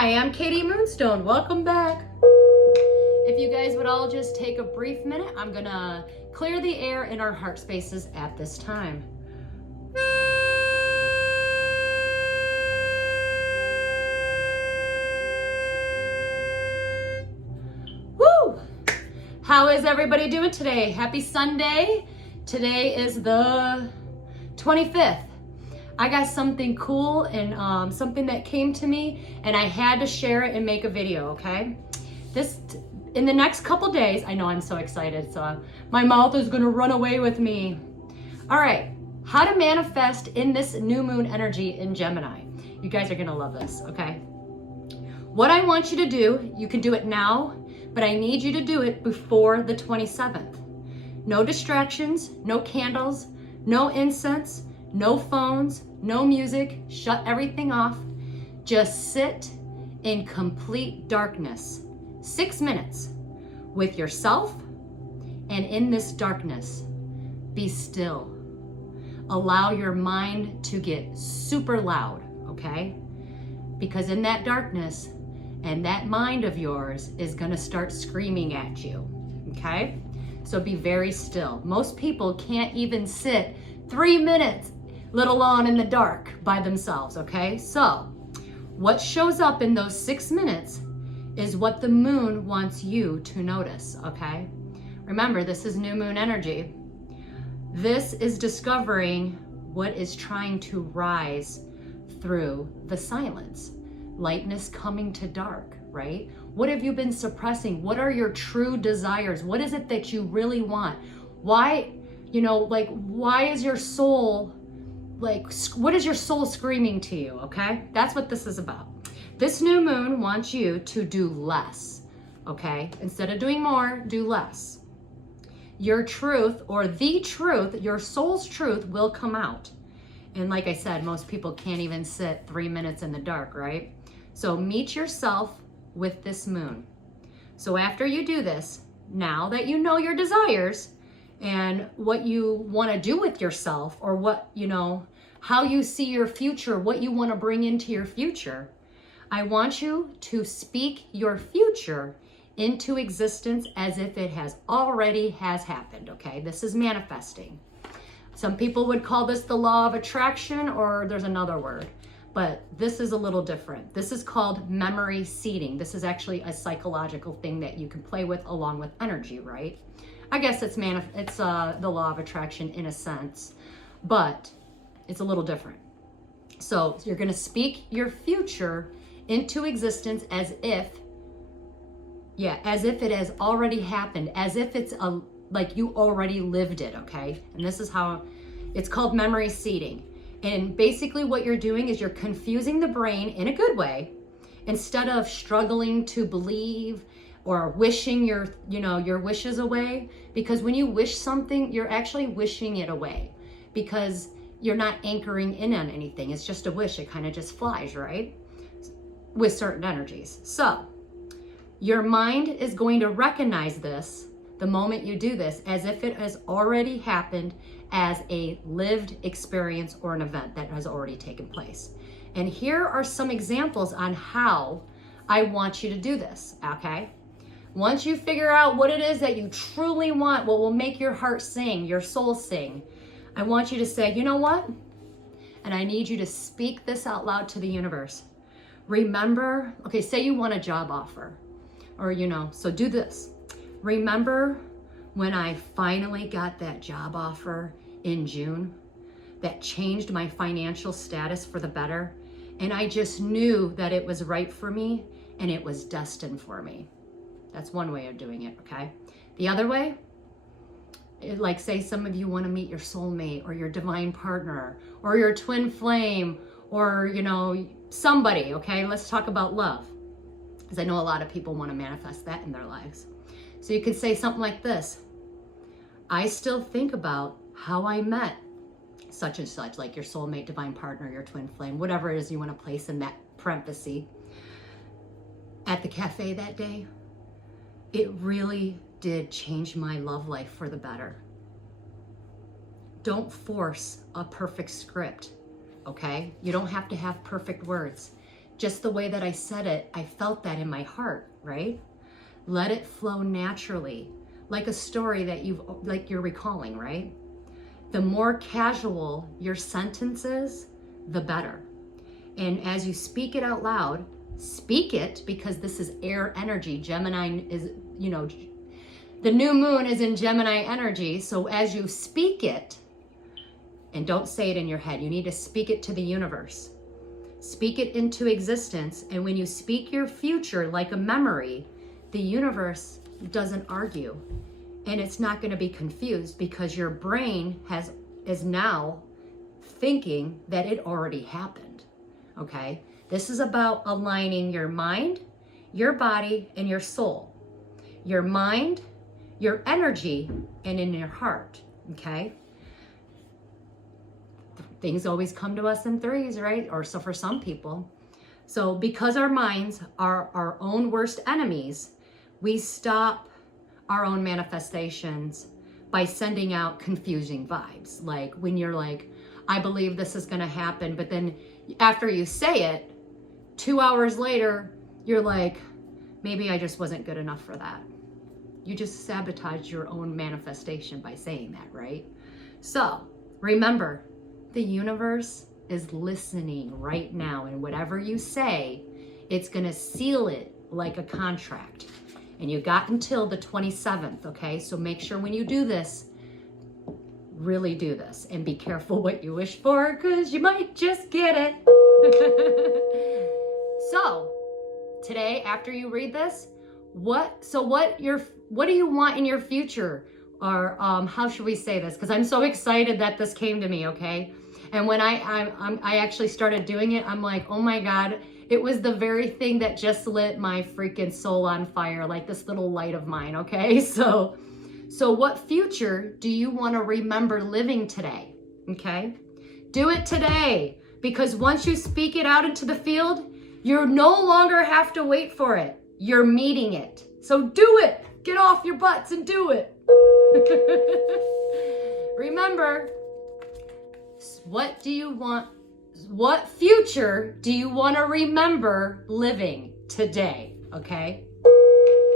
Hi, I'm Katie Moonstone. Welcome back. If you guys would all just take a brief minute, I'm gonna clear the air in our heart spaces at this time. Woo! How is everybody doing today? Happy Sunday. Today is the 25th. I got something cool and something that came to me, and I had to share it and make a video, okay? In the next couple days, I know I'm so excited, so my mouth is gonna run away with me. All right, how to manifest in this new moon energy in Gemini. You guys are gonna love this, okay? What I want you to do, you can do it now, but I need you to do it before the 27th. No distractions, no candles, no incense, no phones, no music, shut everything off. Just sit in complete darkness, 6 minutes with yourself, and in this darkness, be still. Allow your mind to get super loud, okay? Because in that darkness, and that mind of yours is gonna start screaming at you, okay? So be very still. Most people can't even sit 3 minutes, let alone in the dark by themselves, okay? So what shows up in those 6 minutes is what the moon wants you to notice, okay? Remember, this is new moon energy. This is discovering what is trying to rise through the silence. Lightness coming to dark, right? What have you been suppressing? What are your true desires? What is it that you really want? Why, why is your soul, what is your soul screaming to you, okay? That's what this is about. This new moon wants you to do less, okay? Instead of doing more, do less. Your truth, or the truth, your soul's truth will come out. And like I said, most people can't even sit 3 minutes in the dark, right? So meet yourself with this moon. So after you do this, now that you know your desires and what you want to do with yourself, or what, how you see your future, what you want to bring into your future, I want you to speak your future into existence as if it has happened, okay? This is manifesting. Some people would call this the law of attraction, or there's another word, but this is a little different. This is called memory seeding. This is actually a psychological thing that you can play with along with energy, right? I guess it's the law of attraction in a sense, but it's a little different. So you're gonna speak your future into existence as if it has already happened, as if it's like you already lived it, okay? And this is how it's called memory seeding. And basically what you're doing is you're confusing the brain in a good way, instead of struggling to believe or wishing your wishes away. Because when you wish something, you're actually wishing it away, because you're not anchoring in on anything. It's just a wish. It kind of just flies, right? With certain energies. So your mind is going to recognize this the moment you do this as if it has already happened, as a lived experience or an event that has already taken place. And here are some examples on how I want you to do this, okay? Once you figure out what it is that you truly want, what will make your heart sing, your soul sing, I want you to say, you know what? And I need you to speak this out loud to the universe. Remember, okay, say you want a job offer, or so do this. Remember when I finally got that job offer in June that changed my financial status for the better, and I just knew that it was right for me and it was destined for me. That's one way of doing it, okay? The other way, like say some of you want to meet your soulmate or your divine partner or your twin flame, or somebody, okay? Let's talk about love, because I know a lot of people want to manifest that in their lives. So you could say something like this: I still think about how I met such and such, like your soulmate, divine partner, your twin flame, whatever it is you want to place in that parenthesis, at the cafe that day. It really did change my love life for the better. Don't force a perfect script, okay? You don't have to have perfect words. just the way that I said it, I felt that in my heart, right? Let it flow naturally, like a story that you're recalling, right? The more casual your sentence is, the better. And as you speak it out loud, speak it, because this is air energy. Gemini is, the new moon is in Gemini energy. So as you speak it, and don't say it in your head, you need to speak it to the universe. Speak it into existence. And when you speak your future like a memory, the universe doesn't argue. And it's not going to be confused, because your brain is now thinking that it already happened. Okay? This is about aligning your mind, your body, and your soul. Your mind, your energy, and in your heart. Okay? Things always come to us in threes, right? Or so for some people. So because our minds are our own worst enemies, we stop our own manifestations by sending out confusing vibes. Like when you're like, I believe this is going to happen, but then after you say it, 2 hours later, you're like, maybe I just wasn't good enough for that. You just sabotage your own manifestation by saying that, right? So remember, the universe is listening right now, and whatever you say, it's going to seal it like a contract. And you got until the 27th, okay? So make sure when you do this, really do this, and be careful what you wish for, because you might just get it. So today, after you read this, what do you want in your future? Or how should we say this? Because I'm so excited that this came to me, okay? And when I actually started doing it, I'm like, oh my God, it was the very thing that just lit my freaking soul on fire, like this little light of mine, okay? So what future do you want to remember living today, okay? Do it today, because once you speak it out into the field, you no longer have to wait for it. You're meeting it. So do it. Get off your butts and do it. Remember, what future do you want to remember living today? Okay?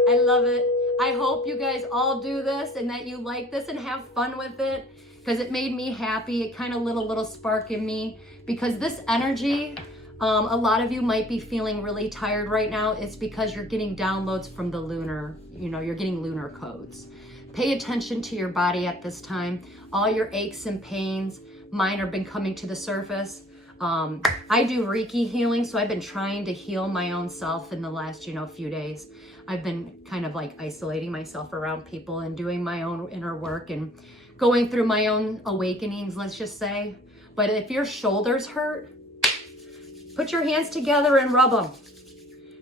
I love it. I hope you guys all do this and that you like this and have fun with it, because it made me happy. It kind of lit a little spark in me, because this energy, a lot of you might be feeling really tired right now. It's because you're getting downloads from the lunar, you're getting lunar codes. Pay attention to your body at this time. All your aches and pains, mine have been coming to the surface. I do Reiki healing, so I've been trying to heal my own self in the last, few days. I've been kind of like isolating myself around people and doing my own inner work and going through my own awakenings, let's just say. But if your shoulders hurt, put your hands together and rub them.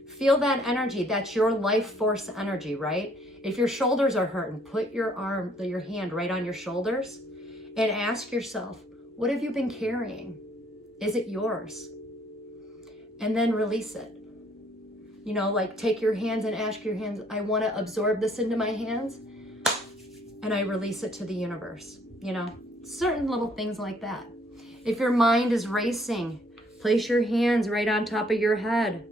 Feel that energy. That's your life force energy, right? If your shoulders are hurting, put your hand right on your shoulders and ask yourself, what have you been carrying? Is it yours? And then release it. Like take your hands and ask your hands, I want to absorb this into my hands, and I release it to the universe. Certain little things like that. If your mind is racing, place your hands right on top of your head.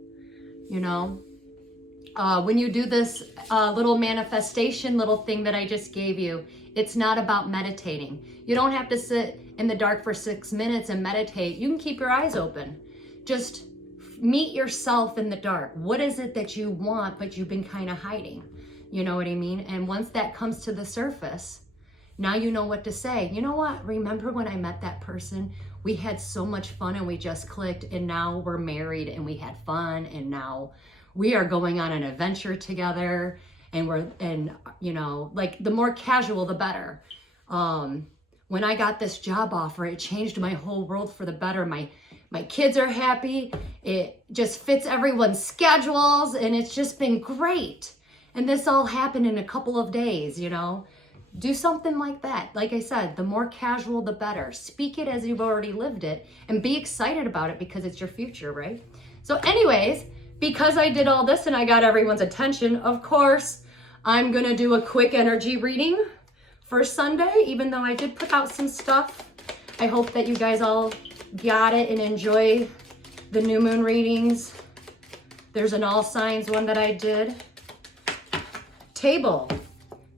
When you do this little manifestation, little thing that I just gave you, it's not about meditating. You don't have to sit in the dark for 6 minutes and meditate. You can keep your eyes open. Just meet yourself in the dark. What is it that you want, but you've been kind of hiding? You know what I mean? And once that comes to the surface, now you know what to say. You know what? Remember when I met that person? We had so much fun and we just clicked, and now we're married and we had fun, and now we are going on an adventure together, and like the more casual, the better. When I got this job offer, it changed my whole world for the better. My kids are happy. It just fits everyone's schedules, and it's just been great. And this all happened in a couple of days, Do something like that. Like I said, the more casual, the better. Speak it as you've already lived it, and be excited about it, because it's your future, right? So anyways, because I did all this and I got everyone's attention, of course, I'm going to do a quick energy reading for Sunday, even though I did put out some stuff. I hope that you guys all got it and enjoy the new moon readings. There's an all signs one that I did. Table.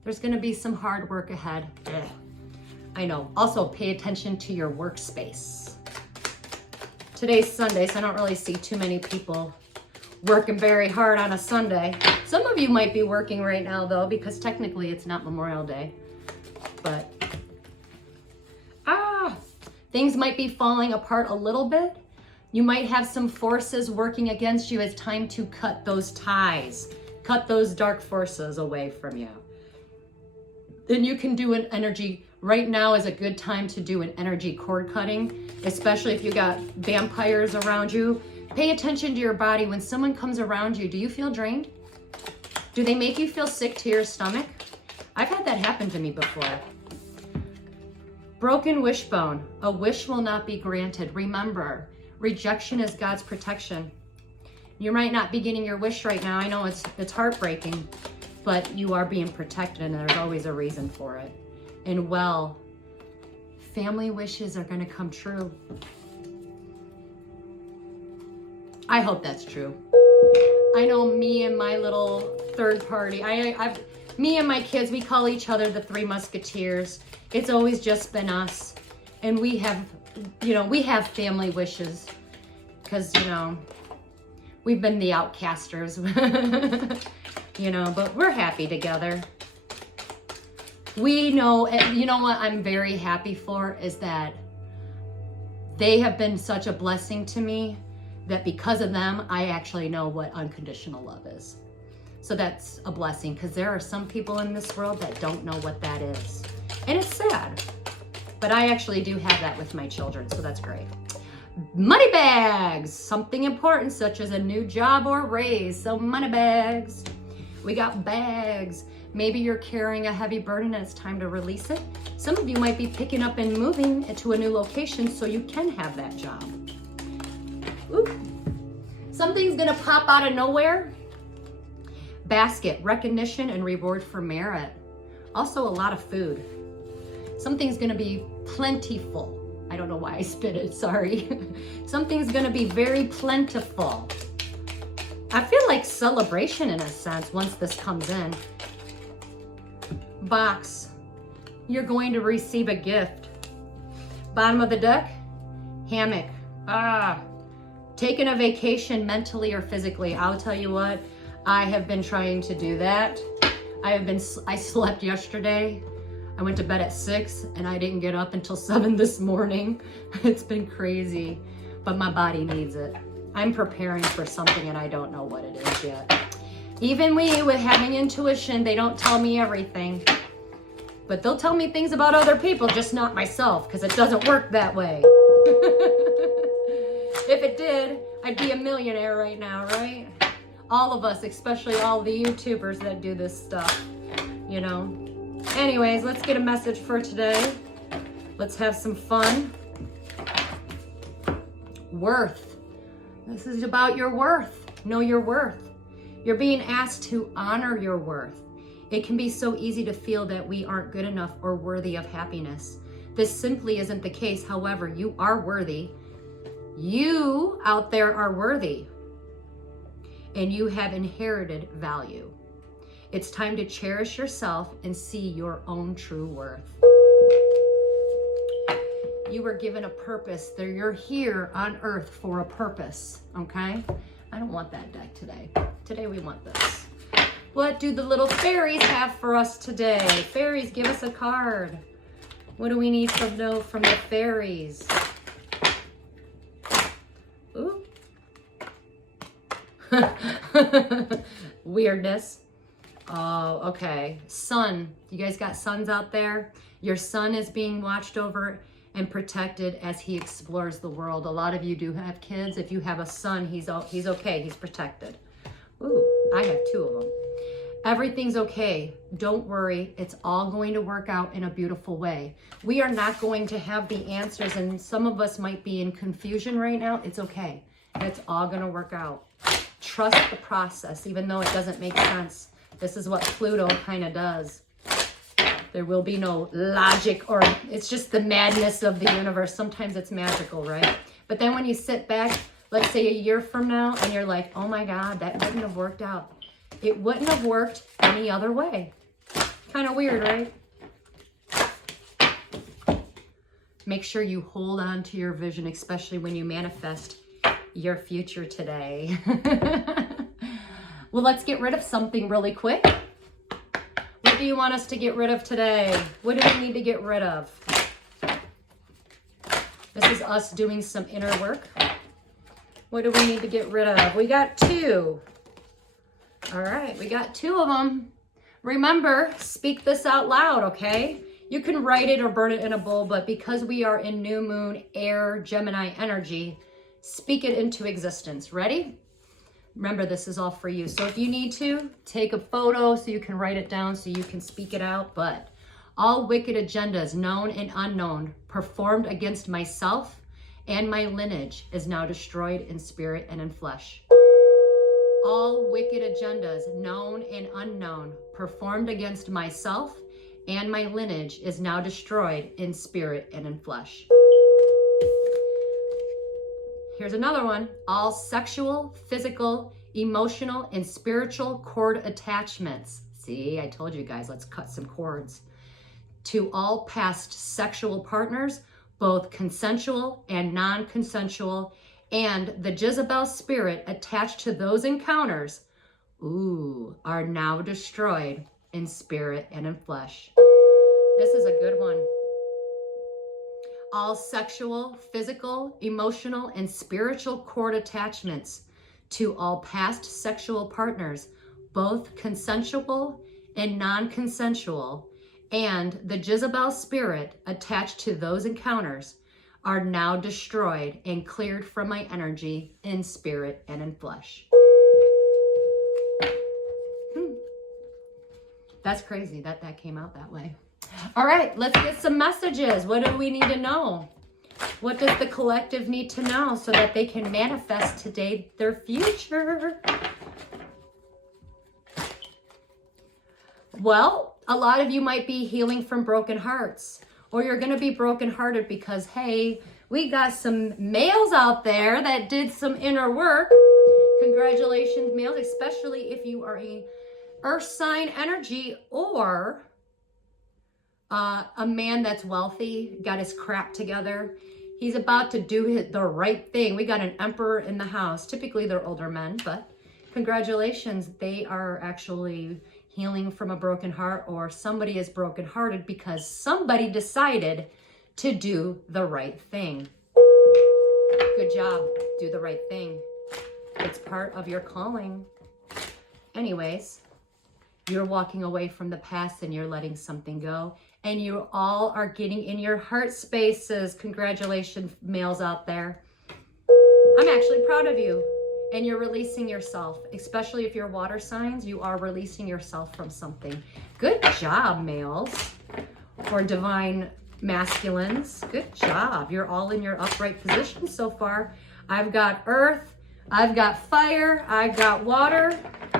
There's going to be some hard work ahead. Ugh. I know. Also, pay attention to your workspace. Today's Sunday, so I don't really see too many people working very hard on a Sunday. Some of you might be working right now, though, because technically it's not Memorial Day. But, things might be falling apart a little bit. You might have some forces working against you. It's time to cut those ties. Cut those dark forces away from you. Then you can do an energy. Right now is a good time to do an energy cord cutting, especially if you got vampires around you. Pay attention to your body. When someone comes around you, do you feel drained? Do they make you feel sick to your stomach? I've had that happen to me before. Broken wishbone. A wish will not be granted. Remember, rejection is God's protection. You might not be getting your wish right now. I know it's heartbreaking, but you are being protected, and there's always a reason for it. And well, family wishes are going to come true. I hope that's true. I know me and my little third party, me and my kids, we call each other the Three Musketeers. It's always just been us. And we have family wishes because, we've been the outcasters, but we're happy together. We know, what I'm very happy for is that they have been such a blessing to me that because of them, I actually know what unconditional love is. So that's a blessing, because there are some people in this world that don't know what that is. And it's sad, but I actually do have that with my children, so that's great. Money bags, something important such as a new job or raise. So money bags, we got bags. Maybe you're carrying a heavy burden and it's time to release it. Some of you might be picking up and moving to a new location so you can have that job. Ooh. Something's gonna pop out of nowhere. Basket, recognition and reward for merit. Also a lot of food. Something's gonna be plentiful. I don't know why I spit it, sorry. Something's gonna be very plentiful. I feel like celebration in a sense once this comes in. Box, you're going to receive a gift. Bottom of the deck, hammock. Taking a vacation mentally or physically. I'll tell you what, I have been trying to do that. I slept yesterday. I went to bed at 6 and I didn't get up until 7 this morning. It's been crazy, but my body needs it. I'm preparing for something and I don't know what it is yet. Even we, with having intuition, they don't tell me everything, but they'll tell me things about other people, just not myself, because it doesn't work that way. If it did, I'd be a millionaire right now, right? All of us, especially all the YouTubers that do this stuff, Anyways, let's get a message for today. Let's have some fun. Worth. This is about your worth. Know your worth. You're being asked to honor your worth. It can be so easy to feel that we aren't good enough or worthy of happiness. This simply isn't the case. However, you are worthy. You out there are worthy. And you have inherited value. It's time to cherish yourself and see your own true worth. You were given a purpose. You're here on earth for a purpose, okay? I don't want that deck today. Today we want this. What do the little fairies have for us today? Fairies, give us a card. What do we need to know from the fairies? Ooh. Weirdness. Oh, okay. Sun. You guys got suns out there? Your son is being watched over and protected as he explores the world. A lot of you do have kids. If you have a son, he's okay. He's protected. Ooh, I have 2 of them. Everything's okay. Don't worry. It's all going to work out in a beautiful way. We are not going to have the answers, and some of us might be in confusion right now. It's okay. It's all going to work out. Trust the process, even though it doesn't make sense. This is what Pluto kind of does. There will be no logic, or it's just the madness of the universe. Sometimes it's magical, right? But then when you sit back, let's say a year from now, and you're like, oh my God, that wouldn't have worked out. It wouldn't have worked any other way. Kind of weird, right? Make sure you hold on to your vision, especially when you manifest your future today. Well, let's get rid of something really quick. What do you want us to get rid of today? What do we need to get rid of? This is us doing some inner work. What do we need to get rid of? We got 2. All right, we got 2 of them. Remember, speak this out loud, okay? You can write it or burn it in a bowl, but because we are in new moon, air, Gemini energy, speak it into existence. Ready? Remember, this is all for you. So if you need to, take a photo so you can write it down so you can speak it out. But all wicked agendas, known and unknown, performed against myself and my lineage is now destroyed in spirit and in flesh. All wicked agendas, known and unknown, performed against myself and my lineage is now destroyed in spirit and in flesh. Here's another one. All sexual, physical, emotional, and spiritual cord attachments. See, I told you guys, let's cut some cords. To all past sexual partners, both consensual and non-consensual, and the Jezebel spirit attached to those encounters, are now destroyed in spirit and in flesh. This is a good one. All sexual, physical, emotional, and spiritual cord attachments to all past sexual partners, both consensual and non-consensual, and the Jezebel spirit attached to those encounters are now destroyed and cleared from my energy in spirit and in flesh. That's crazy that came out that way. All right, let's get some messages. What do we need to know? What does the collective need to know so that they can manifest today their future? Well, a lot of you might be healing from broken hearts, or you're going to be brokenhearted because, hey, we got some males out there that did some inner work. Congratulations, males, especially if you are a earth sign energy or a man that's wealthy, got his crap together. He's about to do the right thing. We got an emperor in the house. Typically, they're older men, but congratulations. They are actually healing from a broken heart, or somebody is brokenhearted because somebody decided to do the right thing. Good job. Do the right thing. It's part of your calling. Anyways, you're walking away from the past and you're letting something go. And you all are getting in your heart spaces. Congratulations, males out there. I'm actually proud of you. And you're releasing yourself, especially if you're water signs, you are releasing yourself from something. Good job, males, or divine masculines. Good job. You're all in your upright position so far. I've got earth, I've got fire, I've got water,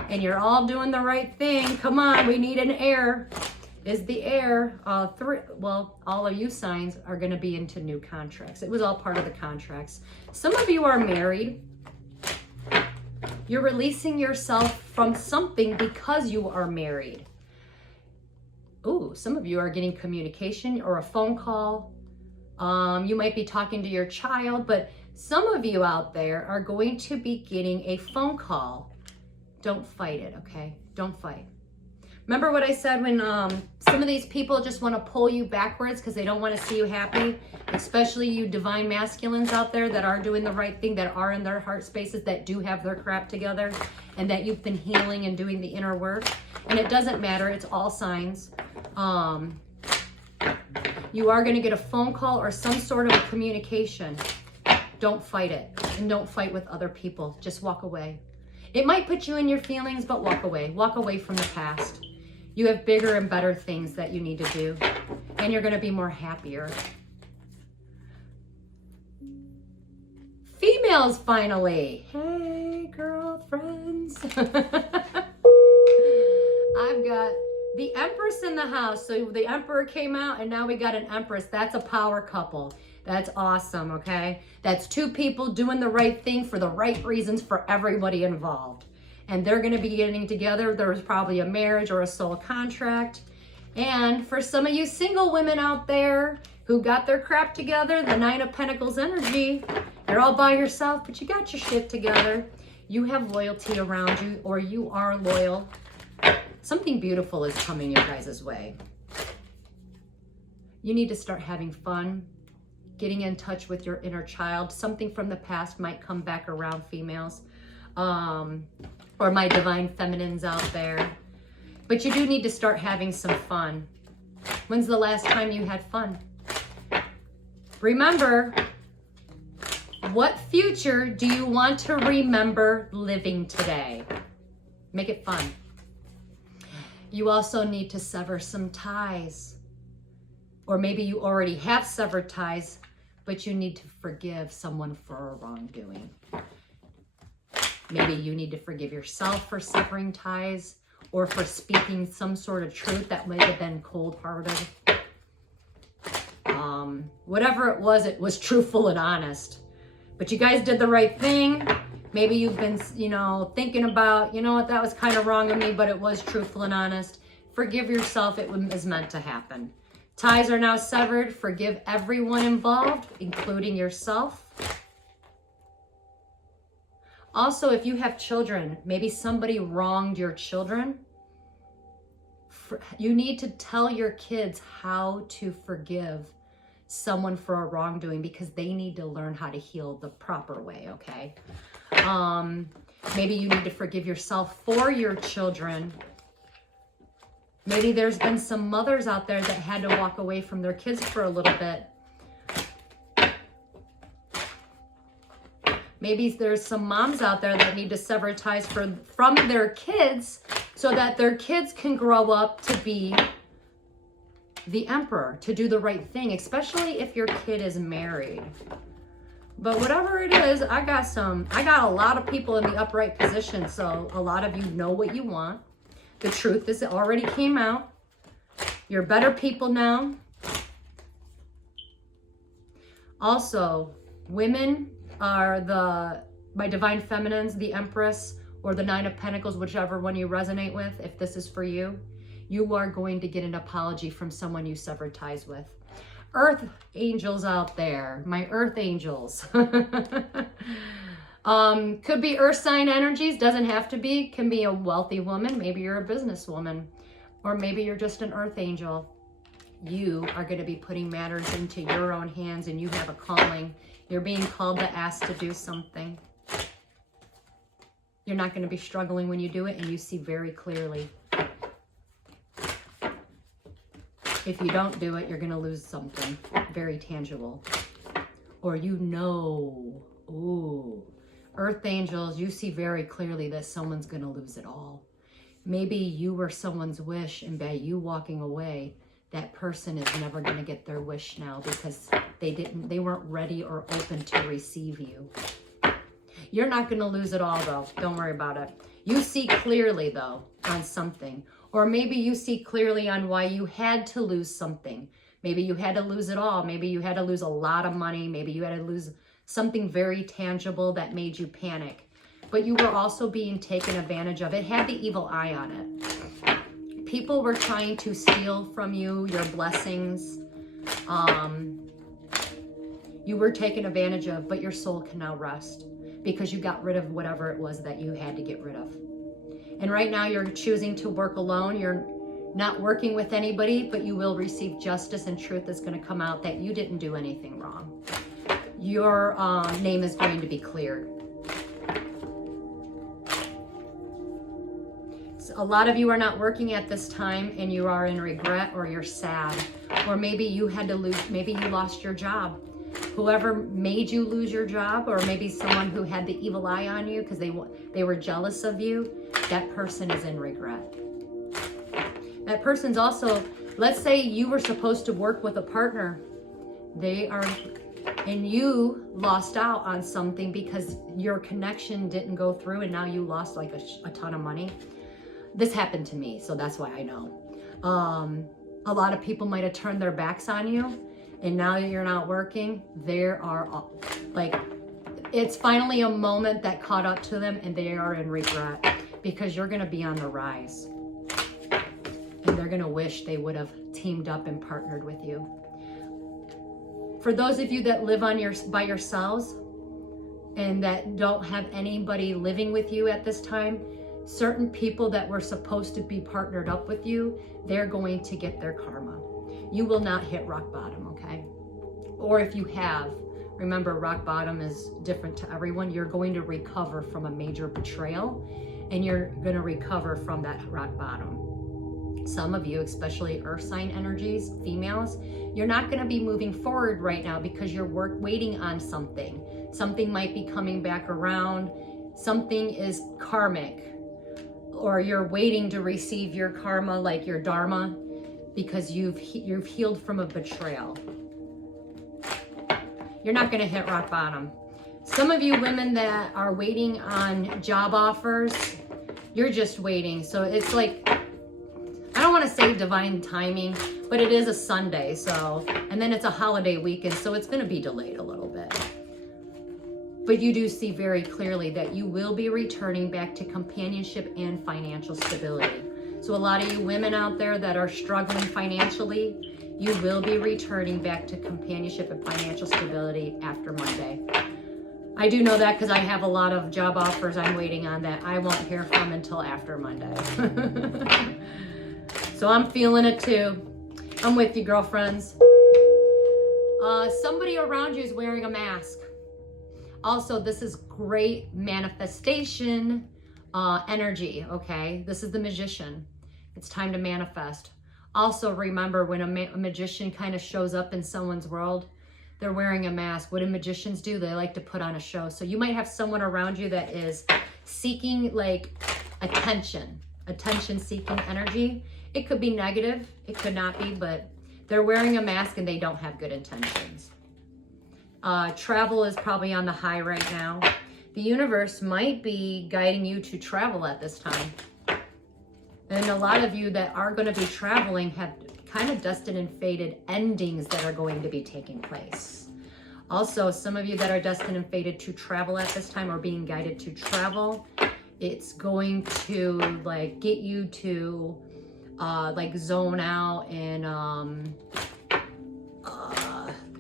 and you're all doing the right thing. Come on, we need an air. Is the air, all of you signs are going to be into new contracts. It was all part of the contracts. Some of you are married. You're releasing yourself from something because you are married. Ooh, some of you are getting communication or a phone call. You might be talking to your child, but some of you out there are going to be getting a phone call. Don't fight it, okay? Don't fight. Remember what I said when some of these people just want to pull you backwards because they don't want to see you happy, especially you divine masculines out there that are doing the right thing, that are in their heart spaces, that do have their crap together, and that you've been healing and doing the inner work. And it doesn't matter. It's all signs. You are going to get a phone call or some sort of a communication. Don't fight it, and don't fight with other people. Just walk away. It might put you in your feelings, but walk away. Walk away from the past. You have bigger and better things that you need to do, and you're going to be more happier. Females, finally. Hey, girlfriends. I've got the Empress in the house. So the Emperor came out, and now we got an Empress. That's a power couple. That's awesome, okay? That's two people doing the right thing for the right reasons for everybody involved. And they're going to be getting together. There's probably a marriage or a soul contract. And for some of you single women out there who got their crap together, the Nine of Pentacles energy, you're all by yourself, but you got your shit together. You have loyalty around you, or you are loyal. Something beautiful is coming your guys' way. You need to start having fun, getting in touch with your inner child. Something from the past might come back around, females, or my divine feminines out there. But you do need to start having some fun. When's the last time you had fun? Remember, what future do you want to remember living today? Make it fun. You also need to sever some ties. Or maybe you already have severed ties, but you need to forgive someone for a wrongdoing. Maybe you need to forgive yourself for severing ties, or for speaking some sort of truth that might have been cold-hearted. Whatever it was truthful and honest. But you guys did the right thing. Maybe you've been, thinking about, what, that was kind of wrong of me, but it was truthful and honest. Forgive yourself. It was meant to happen. Ties are now severed. Forgive everyone involved, including yourself. Also, if you have children, maybe somebody wronged your children, you need to tell your kids how to forgive someone for a wrongdoing, because they need to learn how to heal the proper way, okay? Maybe you need to forgive yourself for your children. Maybe there's been some mothers out there that had to walk away from their kids for a little bit. Maybe there's some moms out there that need to sever ties from their kids so that their kids can grow up to be the emperor, to do the right thing, especially if your kid is married. But whatever it is, I got a lot of people in the upright position, so a lot of you know what you want. The truth is, it already came out. You're better people now. Also, women are my divine feminines, the Empress, or the Nine of Pentacles, whichever one you resonate with. If this is for you, you are going to get an apology from someone you severed ties with. Earth angels out there, my earth angels. Could be earth sign energies, doesn't have to be. Can be a wealthy woman, maybe you're a businesswoman, or maybe you're just an earth angel. You are going to be putting matters into your own hands, and you have a calling. You're being called to ask to do something. You're not going to be struggling when you do it, and you see very clearly. If you don't do it, you're going to lose something very tangible. Or ooh, earth angels, you see very clearly that someone's going to lose it all. Maybe you were someone's wish, and by you walking away, that person is never going to get their wish now, because they weren't ready or open to receive you. You're not going to lose it all, though. Don't worry about it. You see clearly, though, on something. Or maybe you see clearly on why you had to lose something. Maybe you had to lose it all. Maybe you had to lose a lot of money. Maybe you had to lose something very tangible that made you panic. But you were also being taken advantage of. It had the evil eye on it. People were trying to steal from you your blessings. You were taken advantage of, but your soul can now rest, because you got rid of whatever it was that you had to get rid of. And right now you're choosing to work alone. You're not working with anybody, but you will receive justice, and truth is going to come out that you didn't do anything wrong. Your name is going to be cleared. So a lot of you are not working at this time, and you are in regret, or you're sad. Or maybe you had to lose, maybe you lost your job. Whoever made you lose your job, or maybe someone who had the evil eye on you because they were jealous of you, that person is in regret. That person's also, let's say you were supposed to work with a partner. And you lost out on something because your connection didn't go through, and now you lost like a ton of money. This happened to me, so that's why I know. A lot of people might have turned their backs on you, and now that you're not working, it's finally a moment that caught up to them, and they are in regret, because you're going to be on the rise, and they're going to wish they would have teamed up and partnered with you. For those of you that live by yourselves and that don't have anybody living with you at this time, certain people that were supposed to be partnered up with you, they're going to get their karma. You will not hit rock bottom, okay? Or if you have, remember, rock bottom is different to everyone. You're going to recover from a major betrayal, and you're going to recover from that rock bottom. Some of you, especially earth sign energies, females, you're not going to be moving forward right now because you're waiting on something. Something might be coming back around. Something is karmic, or you're waiting to receive your karma, like your dharma, because you've healed from a betrayal. You're not going to hit rock bottom. Some of you women that are waiting on job offers, you're just waiting. So it's like, I don't want to say divine timing, but it is a Sunday, and then it's a holiday weekend, so it's going to be delayed a little bit. But you do see very clearly that you will be returning back to companionship and financial stability. So a lot of you women out there that are struggling financially, you will be returning back to companionship and financial stability after Monday. I do know that because I have a lot of job offers I'm waiting on that I won't hear from until after Monday. So I'm feeling it too. I'm with you, girlfriends. Somebody around you is wearing a mask. Also, this is great manifestation energy, okay? This is the magician. It's time to manifest. Also, remember, when a magician kind of shows up in someone's world, they're wearing a mask. What do magicians do? They like to put on a show. So you might have someone around you that is seeking like attention-seeking energy. It could be negative, it could not be, but they're wearing a mask and they don't have good intentions. Travel is probably on the high right now. The universe might be guiding you to travel at this time. And a lot of you that are going to be traveling have kind of destined and fated endings that are going to be taking place. Also, some of you that are destined and fated to travel at this time or being guided to travel, it's going to like get you to like zone out and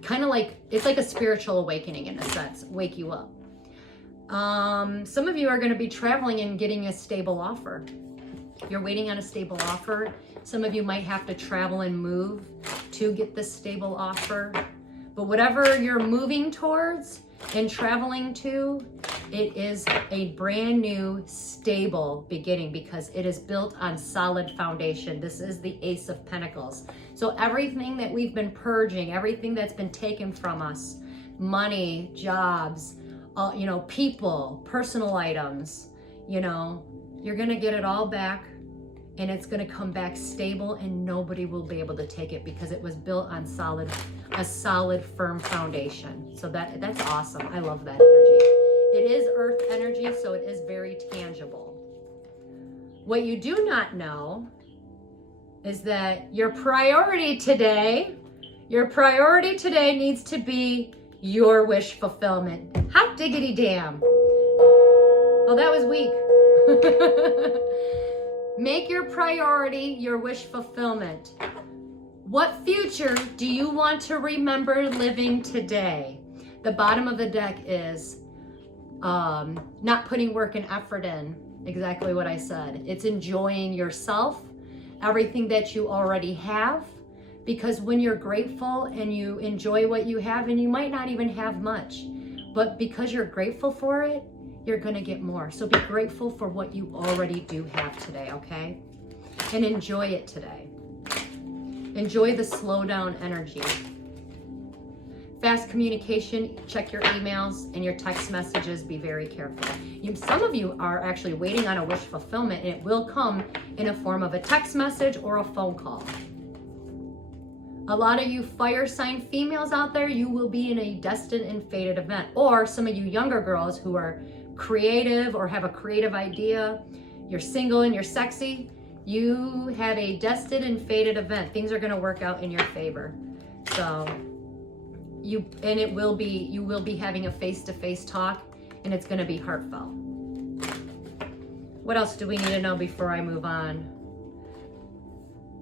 kind of like, it's like a spiritual awakening in a sense, wake you up. Some of you are going to be traveling and getting a stable offer. You're waiting on a stable offer. Some of you might have to travel and move to get this stable offer. But whatever you're moving towards and traveling to, it is a brand new stable beginning because it is built on solid foundation. This is the Ace of Pentacles. So everything that we've been purging, everything that's been taken from us, money, jobs, people, personal items, you're going to get it all back, and it's going to come back stable, and nobody will be able to take it because it was built on a solid, firm foundation. So that's awesome. I love that energy. It is earth energy, so it is very tangible. What you do not know is that your priority today needs to be your wish fulfillment. Hot diggity damn. Oh, that was weak. Make your priority your wish fulfillment. What future do you want to remember living today? The bottom of the deck is not putting work and effort in. Exactly what I said. It's enjoying yourself, everything that you already have, because when you're grateful and you enjoy what you have, and you might not even have much, but because you're grateful for it, you're going to get more. So be grateful for what you already do have today, okay? And enjoy it today. Enjoy the slow down energy. Fast communication, check your emails and your text messages, be very careful. Some of you are actually waiting on a wish fulfillment, and it will come in a form of a text message or a phone call. A lot of you fire sign females out there, you will be in a destined and fated event. Or some of you younger girls who are creative or have a creative idea, you're single and you're sexy, you have a destined and fated event. Things are going to work out in your favor. So you will be having a face-to-face talk, and it's going to be heartfelt. What else do we need to know before I move on?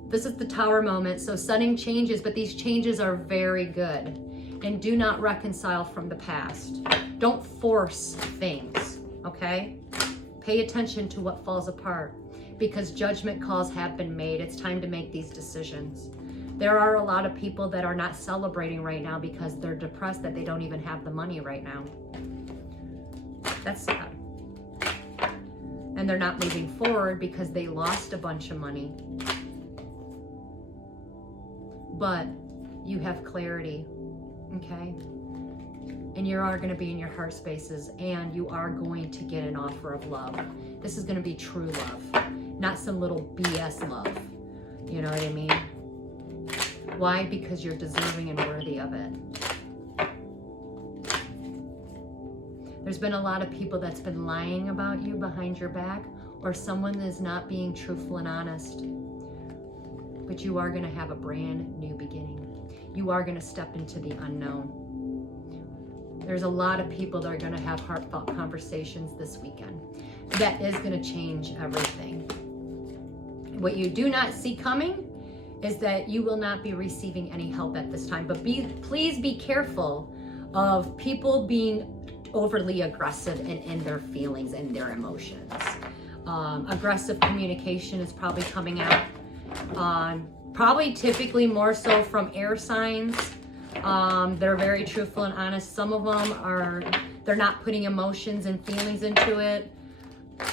This is the Tower moment. So sudden changes, but these changes are very good. And do not reconcile from the past. Don't force things, okay? Pay attention to what falls apart, because judgment calls have been made. It's time to make these decisions. There are a lot of people that are not celebrating right now because they're depressed that they don't even have the money right now. That's sad. And they're not moving forward because they lost a bunch of money. But you have clarity, okay? And you are going to be in your heart spaces, and you are going to get an offer of love. This is going to be true love, not some little BS love. You know what I mean? Why? Because you're deserving and worthy of it. There's been a lot of people that's been lying about you behind your back, or someone that is not being truthful and honest. But you are going to have a brand new beginning. You are going to step into the unknown. There's a lot of people that are going to have heartfelt conversations this weekend. That is going to change everything. What you do not see coming is that you will not be receiving any help at this time. But please be careful of people being overly aggressive and in their feelings and their emotions. Aggressive communication is probably coming out. Probably typically more so from air signs. They're very truthful and honest. Some of them they're not putting emotions and feelings into it.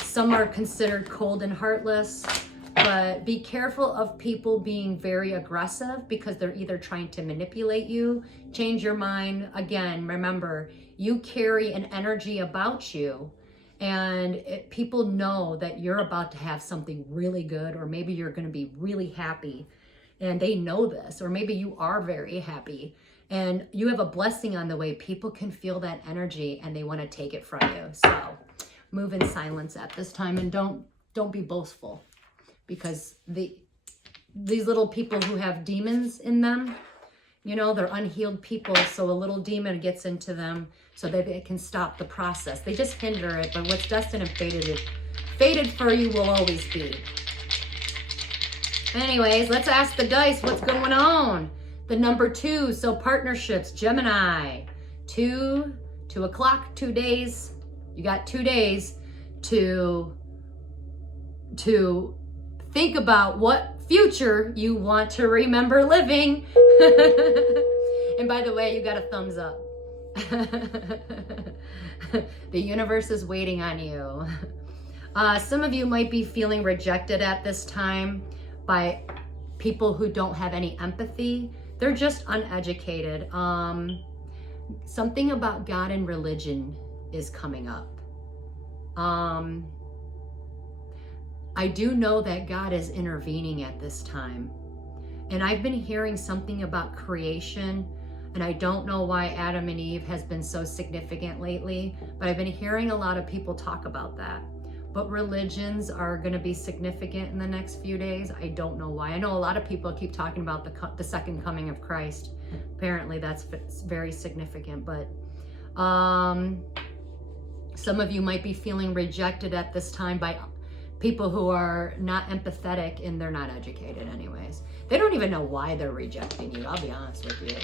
Some are considered cold and heartless. But be careful of people being very aggressive, because they're either trying to manipulate you, change your mind. Again, remember, you carry an energy about you, and people know that you're about to have something really good, or maybe you're going to be really happy, and they know this, or maybe you are very happy and you have a blessing on the way. People can feel that energy and they want to take it from you. So move in silence at this time, and don't be boastful. Because these little people who have demons in them, you know, they're unhealed people. So a little demon gets into them so that it can stop the process. They just hinder it. But what's destined and fated for you will always be. Anyways, let's ask the dice what's going on. The number 2, so partnerships, Gemini. 2 o'clock, 2 days. You got 2 days to think about what future you want to remember living. And by the way, you got a thumbs up. The universe is waiting on you. Some of you might be feeling rejected at this time by people who don't have any empathy. They're just uneducated. Something about God and religion is coming up. I do know that God is intervening at this time. And I've been hearing something about creation, and I don't know why Adam and Eve has been so significant lately, but I've been hearing a lot of people talk about that. But religions are going to be significant in the next few days. I don't know why. I know a lot of people keep talking about the second coming of Christ. Apparently that's very significant, but some of you might be feeling rejected at this time by people who are not empathetic, and they're not educated anyways. They don't even know why they're rejecting you, I'll be honest with you.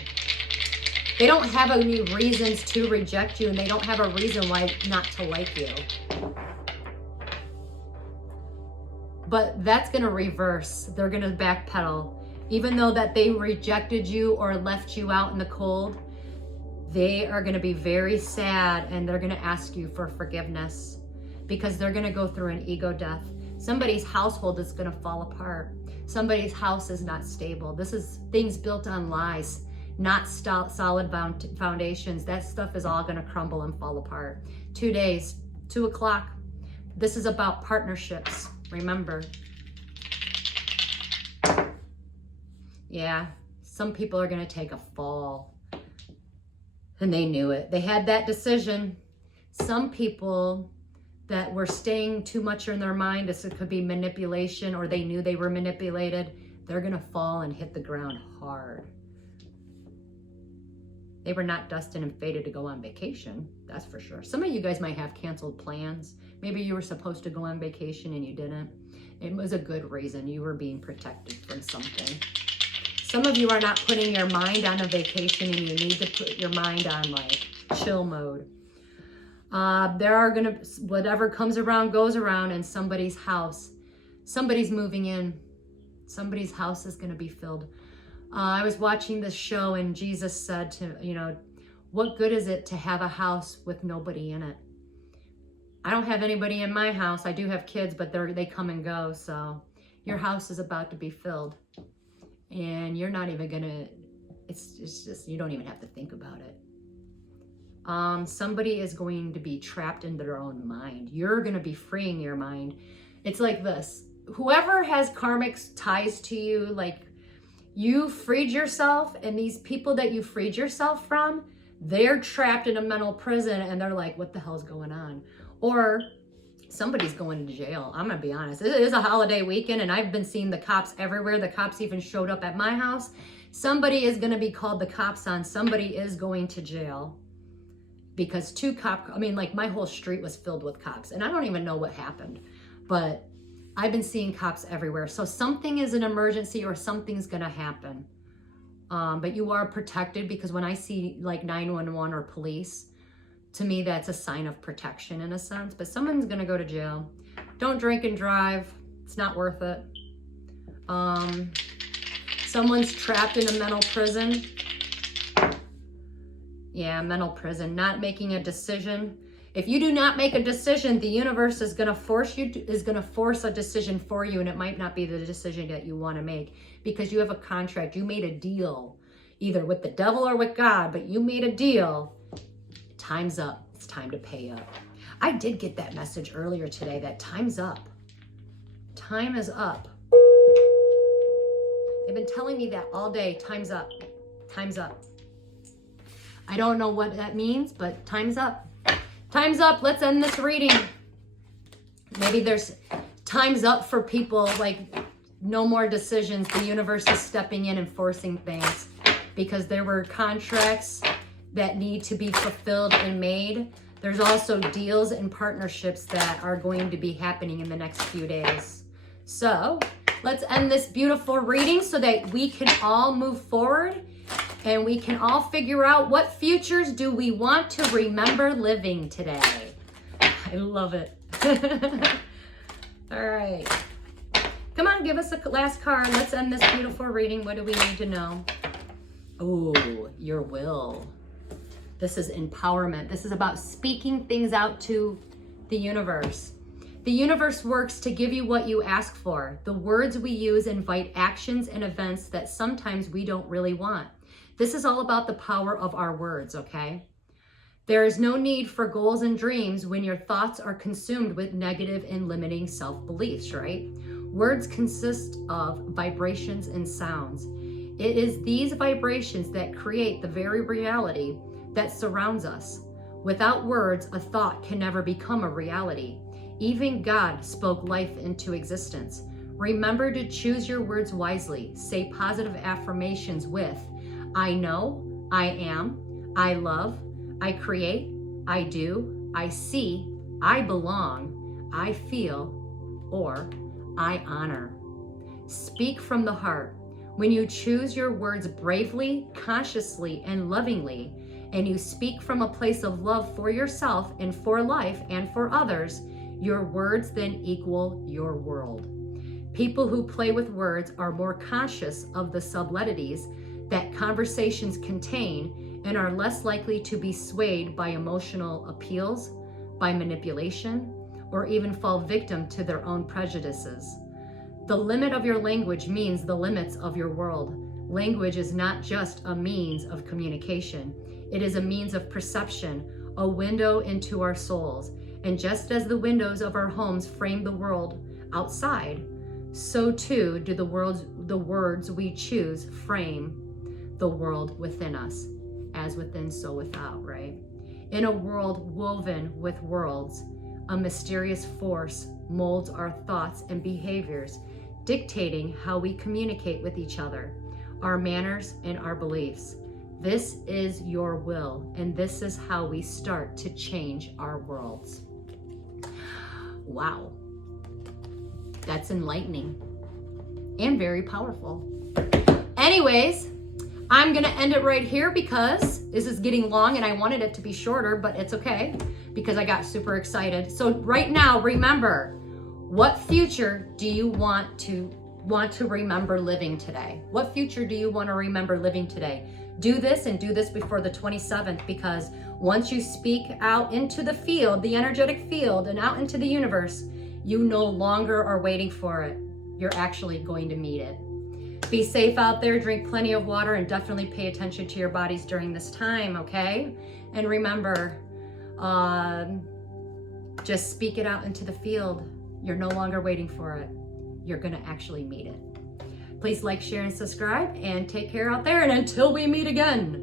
They don't have any reasons to reject you, and they don't have a reason why not to like you. But that's gonna reverse. They're gonna backpedal. Even though that they rejected you or left you out in the cold, they are gonna be very sad, and they're gonna ask you for forgiveness, because they're going to go through an ego death. Somebody's household is going to fall apart. Somebody's house is not stable. This is things built on lies, not solid foundations. That stuff is all going to crumble and fall apart. 2 days, 2 o'clock. This is about partnerships. Remember. Yeah, some people are going to take a fall. And they knew it. They had that decision. Some people that were staying too much in their mind, this could be manipulation, or they knew they were manipulated, they're gonna fall and hit the ground hard. They were not destined and fated to go on vacation, that's for sure. Some of you guys might have canceled plans. Maybe you were supposed to go on vacation and you didn't. It was a good reason. You were being protected from something. Some of you are not putting your mind on a vacation and you need to put your mind on like chill mode. Whatever comes around goes around in somebody's house. Somebody's moving in. Somebody's house is going to be filled. I was watching this show and Jesus said to, what good is it to have a house with nobody in it? I don't have anybody in my house. I do have kids, but they come and go. So your house is about to be filled and you're not even gonna, it's just, you don't even have to think about it. Somebody is going to be trapped in their own mind. You're going to be freeing your mind. It's like this. Whoever has karmic ties to you, like you freed yourself, and these people that you freed yourself from, they're trapped in a mental prison and they're like, what the hell's going on? Or somebody's going to jail. I'm going to be honest. It is a holiday weekend and I've been seeing the cops everywhere. The cops even showed up at my house. Somebody is going to be called the cops on. Somebody is going to jail because my whole street was filled with cops and I don't even know what happened, but I've been seeing cops everywhere. So something is an emergency or something's going to happen. But you are protected because when I see like 911 or police, to me, that's a sign of protection in a sense. But someone's going to go to jail. Don't drink and drive. It's not worth it. Someone's trapped in a mental prison. Yeah, mental prison. Not making a decision. If you do not make a decision, the universe is going to force a decision for you, and it might not be the decision that you want to make because you have a contract. You made a deal, either with the devil or with God, but you made a deal. Time's up. It's time to pay up. I did get that message earlier today that time's up. Time is up. They've been telling me that all day. Time's up. Time's up. I don't know what that means, but time's up. Time's up. Let's end this reading. Maybe there's time's up for people, like no more decisions. The universe is stepping in and forcing things because there were contracts that need to be fulfilled and made. There's also deals and partnerships that are going to be happening in the next few days. So let's end this beautiful reading so that we can all move forward and we can all figure out what futures do we want to remember living today. I love it. All right. Come on, give us a last card. Let's end this beautiful reading. What do we need to know? Oh, your will. This is empowerment. This is about speaking things out to the universe. The universe works to give you what you ask for. The words we use invite actions and events that sometimes we don't really want. This is all about the power of our words, okay? There is no need for goals and dreams when your thoughts are consumed with negative and limiting self-beliefs, right? Words consist of vibrations and sounds. It is these vibrations that create the very reality that surrounds us. Without words, a thought can never become a reality. Even God spoke life into existence. Remember to choose your words wisely. Say positive affirmations with, I know, I am, I love, I create, I do, I see, I belong, I feel, or I honor. Speak from the heart. When you choose your words bravely, consciously, and lovingly, and you speak from a place of love for yourself and for life and for others, your words then equal your world. People who play with words are more conscious of the subtleties that conversations contain and are less likely to be swayed by emotional appeals, by manipulation, or even fall victim to their own prejudices. The limit of your language means the limits of your world. Language is not just a means of communication. It is a means of perception, a window into our souls. And just as the windows of our homes frame the world outside, so too do the words we choose frame the world within us. As within, so without, right? In a world woven with worlds, a mysterious force molds our thoughts and behaviors, dictating how we communicate with each other, our manners and our beliefs. This is your will, and this is how we start to change our worlds. Wow. That's enlightening and very powerful. Anyways, I'm gonna end it right here because this is getting long and I wanted it to be shorter, but it's okay because I got super excited. So right now, remember, what future do you want to remember living today? What future do you want to remember living today? Do this and do this before the 27th, because once you speak out into the field, the energetic field, and out into the universe, you no longer are waiting for it. You're actually going to meet it. Be safe out there, drink plenty of water, and definitely pay attention to your bodies during this time, okay? And remember, just speak it out into the field. You're no longer waiting for it. You're gonna actually meet it. Please like, share, and subscribe, and take care out there, and until we meet again.